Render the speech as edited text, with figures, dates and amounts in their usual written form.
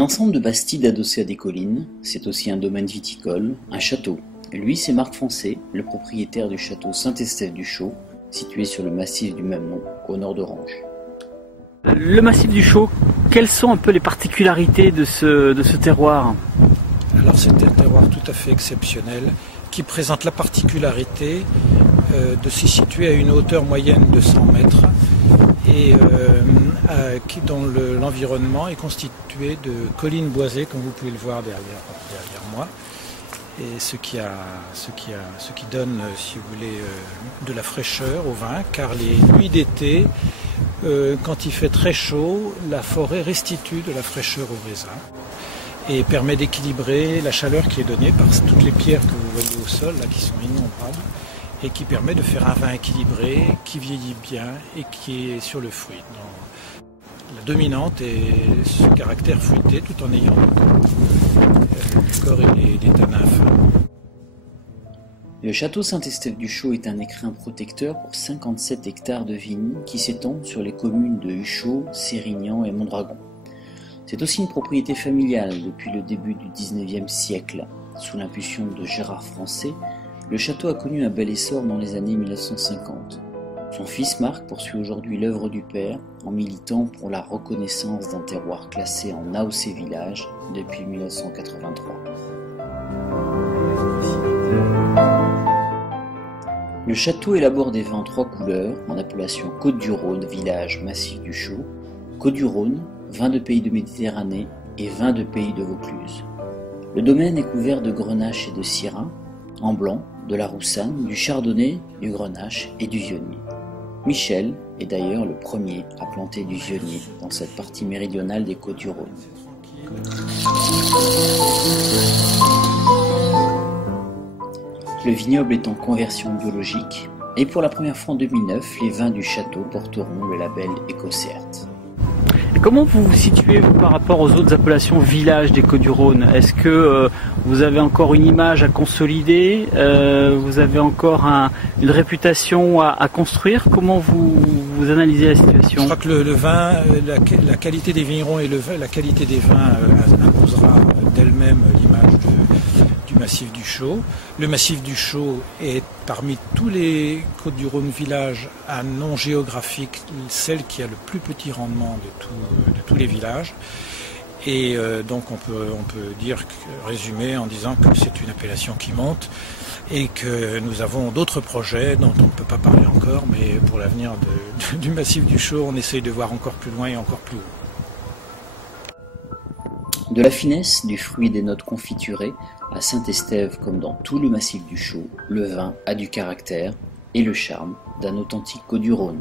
Un ensemble de bastides adossées à des collines, c'est aussi un domaine viticole, un château. Lui, c'est Marc Foncé, le propriétaire du château Saint-Estève-du-Chaux, situé sur le massif du même nom, au nord d'Orange. Le massif du Chaux, quelles sont un peu les particularités de ce terroir? Alors c'est un terroir tout à fait exceptionnel qui présente la particularité de s'y situer à une hauteur moyenne de 100 mètres et dont l'environnement est constitué de collines boisées, comme vous pouvez le voir derrière moi, et ce qui donne, si vous voulez, de la fraîcheur au vin, car les nuits d'été, quand il fait très chaud, la forêt restitue de la fraîcheur au raisin et permet d'équilibrer la chaleur qui est donnée par toutes les pierres que vous voyez au sol, là, qui sont innombrables, et qui permet de faire un vin équilibré, qui vieillit bien et qui est sur le fruit. Donc, la dominante est ce caractère fruité tout en ayant le corps et les tanins fins. Le château Saint-Estève-du-Chaux est un écrin protecteur pour 57 hectares de vignes qui s'étendent sur les communes de Huchot, Sérignan et Mondragon. C'est aussi une propriété familiale depuis le début du XIXe siècle. Sous l'impulsion de Gérard Francé, le château a connu un bel essor dans les années 1950. Son fils Marc poursuit aujourd'hui l'œuvre du père en militant pour la reconnaissance d'un terroir classé en AOC Village depuis 1983. Le château élabore des vins en 3 couleurs en appellation Côte-du-Rhône, village Massif du Chaux, Côte-du-Rhône, vin de pays de Méditerranée et vin de pays de Vaucluse. Le domaine est couvert de grenache et de syrah, en blanc, de la roussanne, du chardonnay, du grenache et du vionnier. Michel est d'ailleurs le premier à planter du vionnier dans cette partie méridionale des Côtes-du-Rhône. Le vignoble est en conversion biologique et pour la première fois en 2009, les vins du château porteront le label EcoCert. Comment vous vous situez par rapport aux autres appellations villages des Côtes-du-Rhône? Est-ce que vous avez encore une image à consolider? Vous avez encore une réputation à construire? Comment vous analysez la situation? Je crois que le vin, la qualité des vignerons et la qualité des vins imposera d'elle-même l'image du massif du Chaux. Le massif du Chaux est parmi tous les Côtes-du-Rhône villages à nom géographique celle qui a le plus petit rendement de tous les villages. Et donc on peut résumer en disant que c'est une appellation qui monte et que nous avons d'autres projets dont on ne peut pas parler encore, mais pour l'avenir du massif du Chaux, on essaye de voir encore plus loin et encore plus haut. De la finesse, du fruit et des notes confiturées, à Saint-Estève comme dans tout le massif du Chaux, le vin a du caractère et le charme d'un authentique Côte-du-Rhône.